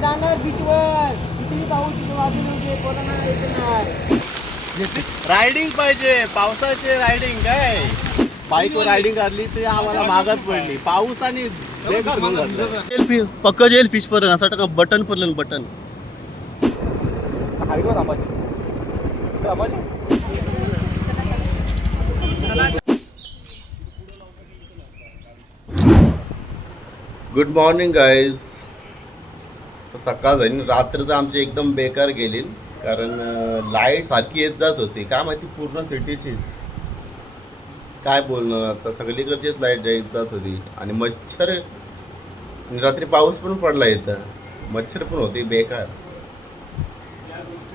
जाणार बीचवर. किती पाऊस वाजून होते कोरोना येत नाही. रायडिंग पाहिजे, पावसाचे रायडिंग काय बाईक रायडिंग करली तरी आम्हाला मागत पडली पाऊस आणि बेकार घेऊन घातलं. पक्क जेल फिश पर्यंत असं टाका बटन पडलं बटन. Good morning guys. सकाळ झाली, रात्र तर आमची एकदम बेकार गेली कारण लाईट सारखी येत जात होती. काय माहिती पूर्ण सिटीचीच, काय बोलणार आता, सगळीकडचीच लाईट येत जात होती. आणि मच्छर, रात्री पाऊस पण पडला इथं, मच्छर पण होते बेकार.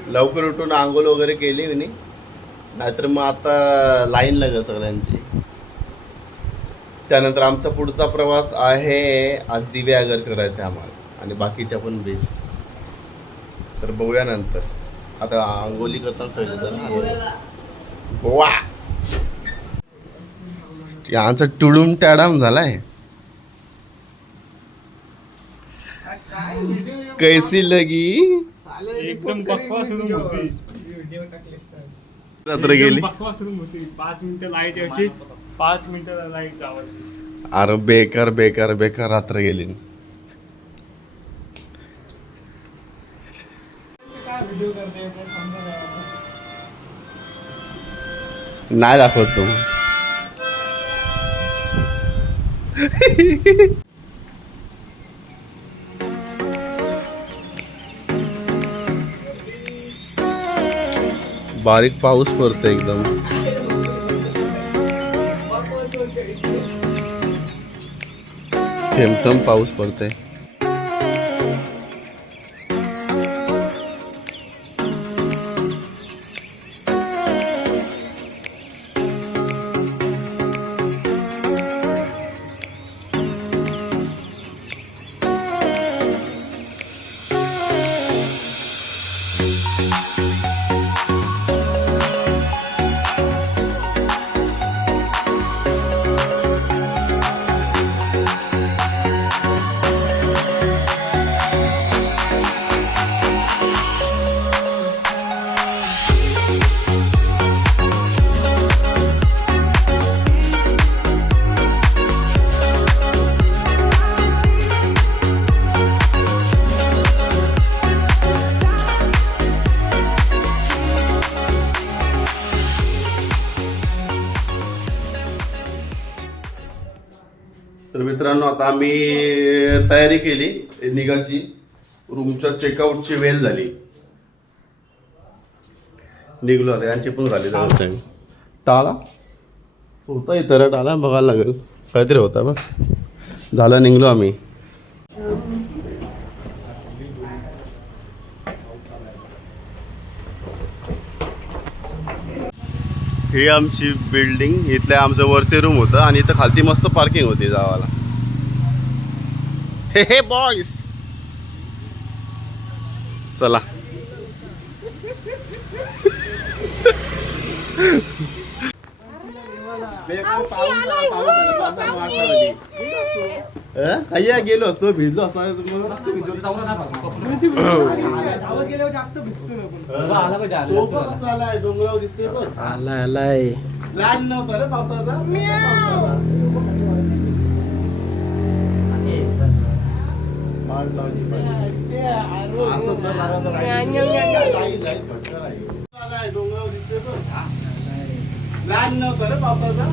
लवकर उठून आंघोळ वगैरे केली मी, नाहीतर मग आता लाईन लागेल सगळ्यांची. त्यानंतर आमचा पुढचा प्रवास आहे, आज दिव्यागर करायचं आहे आम्हाला आणि बाकीच्या पण बीच. तर बघूया नंतर. आता आंघोळी करताना सगळेजण गोवा. यांचा टुडूम टॅडाम झालाय. कैसी लगी एकदम बकवास रूम होती. रात्र गेली. बकवास रूम होती. 5 मिनिटं लाईट यायची, 5 मिनिटं लाईट जावायची. अरे बेकार बेकार बेकार रात्र गेली. नाही दाखवत तू. बारीक पाऊस पडतो एकदम. थेंब थेंब पाऊस पडते. तर मित्रांनो, आता आम्ही तयारी केली निघाची. रूमच्या चेकआउटची वेळ झाली, निघलो. आता यांची पण झाली टाइम. टाळा होता इतर टाळा बघायला लागेल, काहीतरी होता बघ. झालं, निघलो आम्ही. ही आमची बिल्डिंग, इथल्या आमचं वरचे रूम होतं आणि इथं खालती मस्त पार्किंग होती जावाला. हे हे बॉयज, चला. काय गेलो असतो, भिजलो असता. डोंगरावर दिसते पण आलाय प्लॅन नव्हता रे पावसाचा. डोंगरावर दिसते पण प्लॅन नव्हता रे पावसाचा.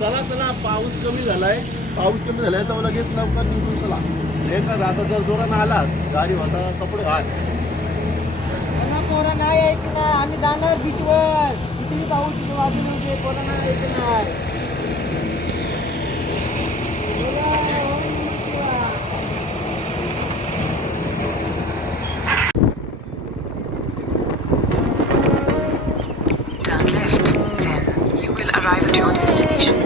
चला चला, पाऊस कमी झालाय. पाऊस कमी झालाय तर लगेच लवकर निघून चला. हे का आता जर जोरानं आला गाडी होता कपडे घाल. कोरोना नाही आहे की नाही, आम्ही जाणार बीचवर. किती पाऊस वाजून होते कोरोना येत नाही. Turn left, then you will arrive at your destination.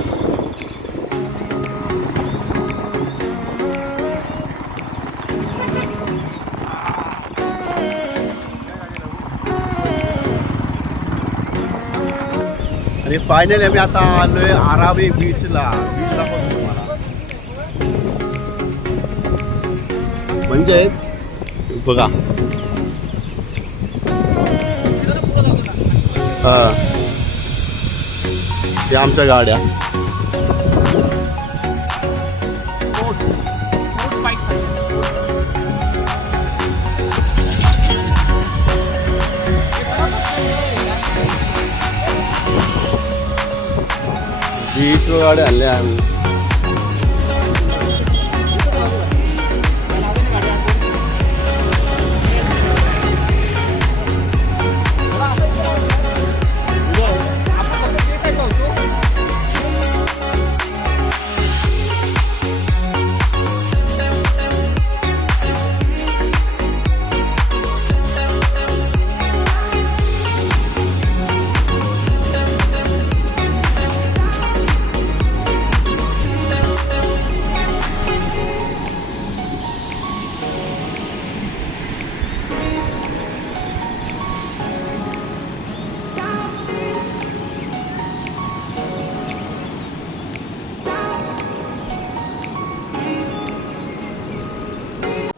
आणि फायनली आम्ही आता आलोय आरावी बीचला. बीच दाखवतो तुम्हाला. म्हणजेच बघा हा हे आमच्या गाड्या. बीच गाड्या आणल्या आम्ही.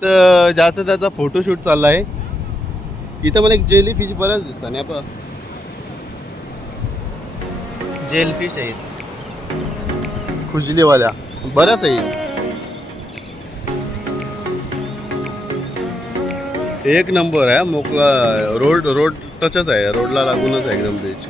तर ज्याचा त्याचा फोटोशूट चालला आहे. इथं मला एक जेली फिश बऱ्याच दिसतात नाही आपण. जेल फिश आहेत खुजलीवाल्या बऱ्याच आहेत. एक नंबर आहे. मोकळा रोड टचच आहे. रोडला लागूनच आहे एकदम बीच.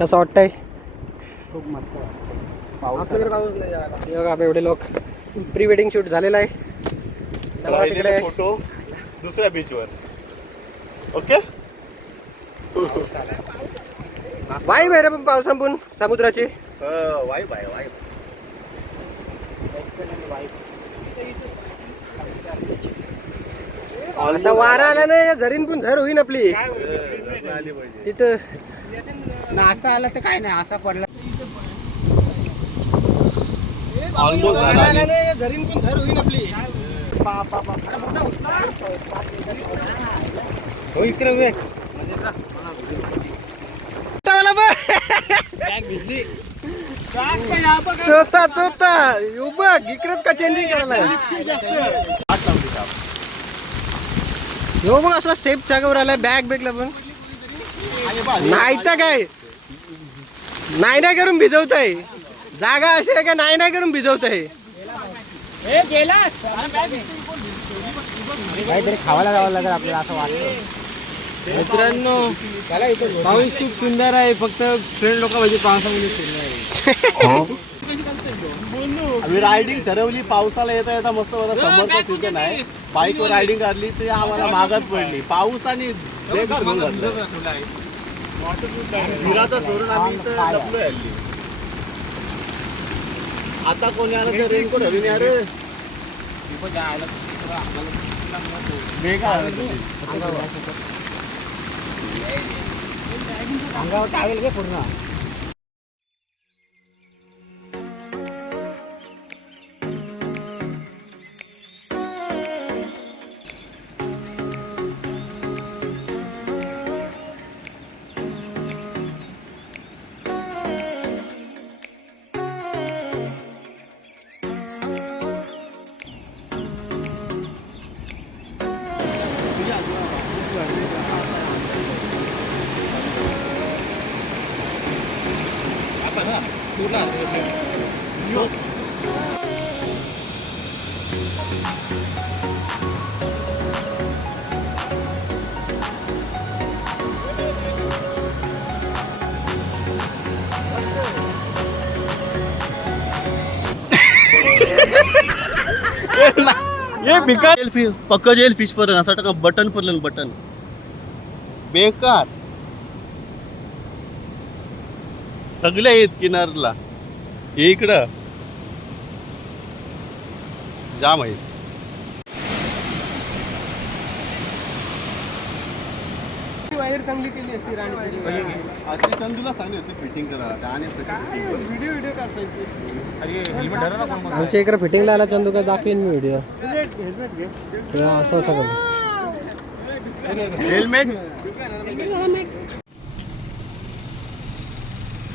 कसं वाटतंय? खूप मस्त पाऊस एवढे लोक प्री वेडिंग शूट झालेला आहे. राहिलेले फोटो दुसऱ्या बीचवर. ओके वाईब आहे रे पण पावसांपून समुद्राची. वाईब आहे वाईब. असा वारा आला ना झरीन पण झर होईन आपली आली पाहिजे तिथं. असा आला तर काय नाही, असा पडला वारा आला ना झरीन पण झर होईन आपली. हो इकडे वे चोथा चोथा बघ इकडेच का चेंजिंग करायला. हो बघ असला सेफ जागेवर आलाय. बॅग बेगला पण नाही तर काय नाही नाही करून भिजवत आहे. जागा अशी आहे का नाही नाही करून भिजवत आहे. काहीतरी खावायला जावं लागेल आपल्याला असं वाटतं. मित्रांनो पाऊस खूप सुंदर आहे. फक्त फ्रेंड लोक म्हणजे पावसामध्ये फिरणार. आम्ही रायडिंग ठरवली. पावसाला येता येता मस्त बघा समरचा सीझन आहे. बाईकवर रायडिंग करली ते आम्हाला मागत पडली. पाऊसाने बेकार घेऊन घातलं. विराचा सोडून आम्ही इथं लपलोय हल्ली. आता कोणी आलं तर रेनकोट हवी नाही. अरे बेकार अंगावर टावेल घे पूर्ण. पूर्ण भिकार पक्क जेल फिश पर असं टाका बटन पडलं बटन बेकार सगळे आहेत किनारला हे इकडं जाम आहे वायर चांगली केली असती राणी आधी चंदूला सांगली होती फिटिंग करा आणि व्हिडिओ आमच्या इकडे फिटिंगला आला चंदू का दाखवेन मी व्हिडिओ असं असं बघ हेल्मेट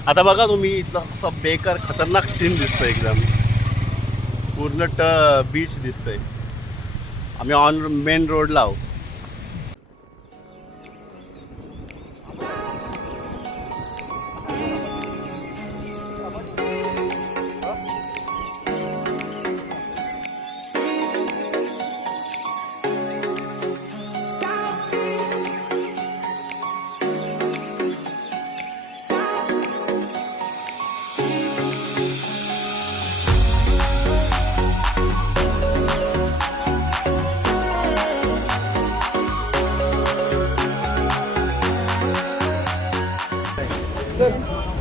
आता बघा तुम्ही इथला असा बेकार खतरनाक सीन दिसतोय एकदम पूर्ण बीच दिसतोय आम्ही ऑन मेन रोडला आहोत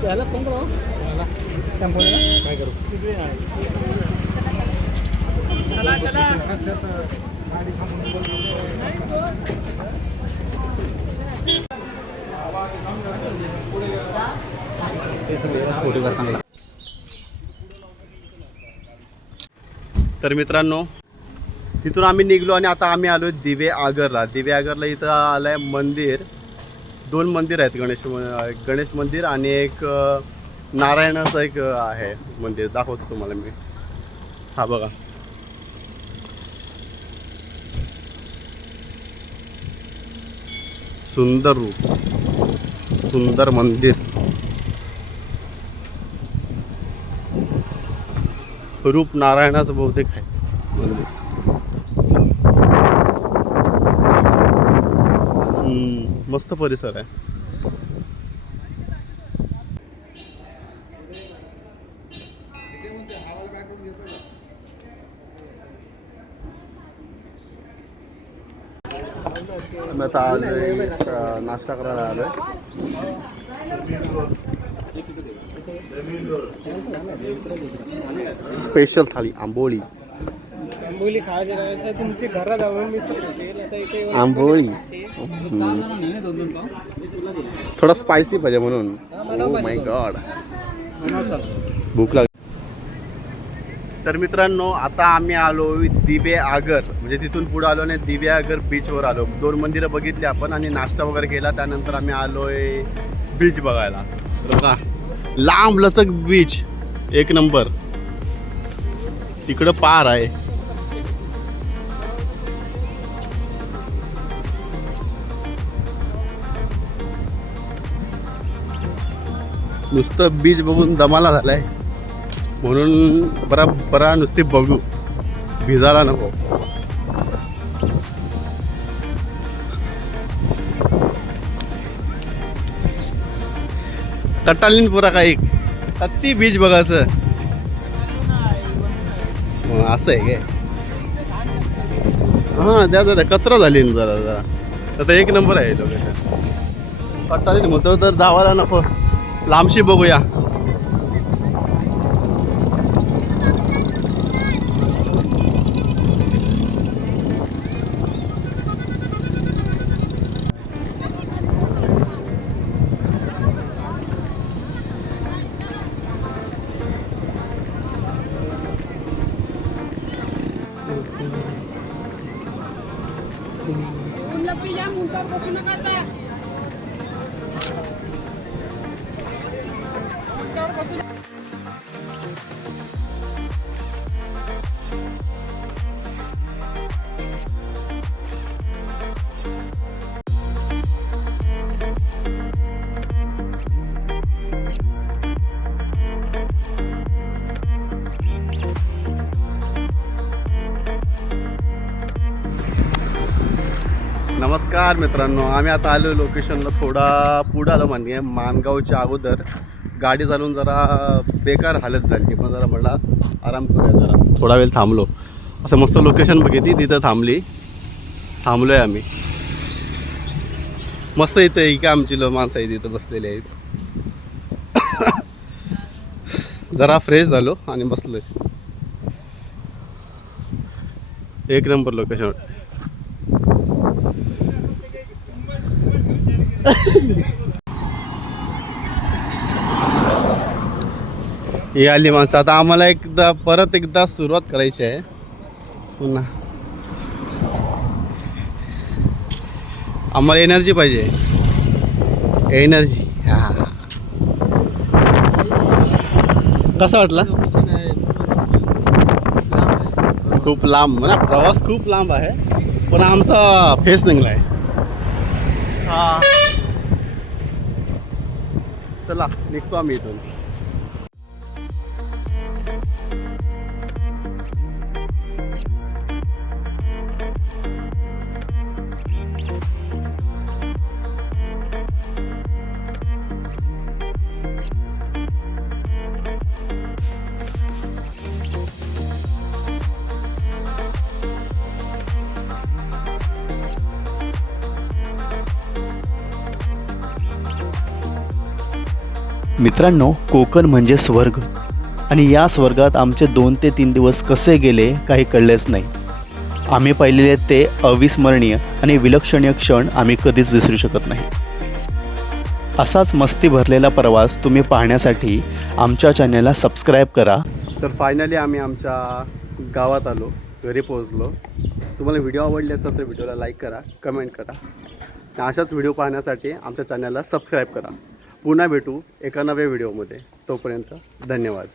त्याला फोन करा काय करू तर मित्रांनो तिथून आम्ही निघलो आणि आता आम्ही आलो दिवे आगरला इथं आलंय मंदिर 2 मंदिर आहेत गणेश मंदिर आणि एक नारायणाचं एक आहे मंदिर दाखवतो तुम्हाला मी हा बघा सुंदर रूप सुंदर मंदिर रूप नारायणाचं बहुतेक आहे मंदिर मस्त परिसर आहे मी आता आलोय नाश्ता करायला आलोय स्पेशल थाळी आंबोळी आंबोली खायचं तुमची घरात जाऊन मी असेल आंबोळी थोडा स्पायसी पाहिजे म्हणून ओह माय गॉड भूक लागली तर मित्रांनो आता आम्ही आलो दिवे आगर म्हणजे तिथून पुढे आलो आणि दिवे आगर बीचवर आलो 2 मंदिरं बघितली आपण आणि नाश्ता वगैरे केला त्यानंतर आम्ही आलोय बीच बघायला बघा लांब लचक बीच एक नंबर तिकडं पार आहे नुसतं बीच बघून दमाला झालाय म्हणून बरा नुसती बघू भिजायला नको तटालीन पुरा का एक अति बीच बघायचं असं आहे काय हां द्या कचरा झाली जरा आता एक नंबर आहे लोकेशन तटालीन म्हणतो तर जावायला नको लांबशी बघूया नमस्कार मित्रांनो आम्ही आता आलो लोकेशनला थोडा पुढं आलो म्हणजे मानगावच्या अगोदर गाडी चालवून जरा बेकार हालत झाली पण जरा म्हटला आराम करूया जरा थोडा वेळ थांबलो असं मस्त लोकेशन बघितली, तिथं थांबलोय आम्ही. मस्त इथं ही का आमची माणसं आहेत इथं बसलेली आहेत. जरा फ्रेश झालो आणि बसलोय. एक नंबर लोकेशन. ही आली माणसं. आता आम्हाला परत एकदा सुरुवात करायची आहे पुन्हा. आम्हाला एनर्जी पाहिजे, एनर्जी. हा, कसा वाटला? खूप लांब ना प्रवास, खूप लांब आहे, पण आमचा फेस निघलाय. हा, चला निघतो आम्ही इथून. मित्रांनो, कोकण म्हणजे स्वर्ग आणि या स्वर्गात आमचे 2 ते 3 दिवस कसे गेले काही कळलेच नाही. आम्ही पाहिलेले ते अविस्मरणीय आणि विलक्षणीय क्षण आम्ही कधीच विसरू शकत नाही. असाच मस्ती भरलेला प्रवास तुम्ही पाहण्यासाठी आमच्या चॅनलला सबस्क्राईब करा. तर फायनली आम्ही आमच्या गावात आलो, घरी पोहोचलो. तुम्हाला व्हिडिओ आवडले असेल तर व्हिडिओला लाईक करा, कमेंट करा. अशाच व्हिडिओ पाहण्यासाठी आमच्या चॅनलला सबस्क्राईब करा. पुन्हा भेटू एका नव्या व्हिडिओमध्ये. तोपर्यंत धन्यवाद.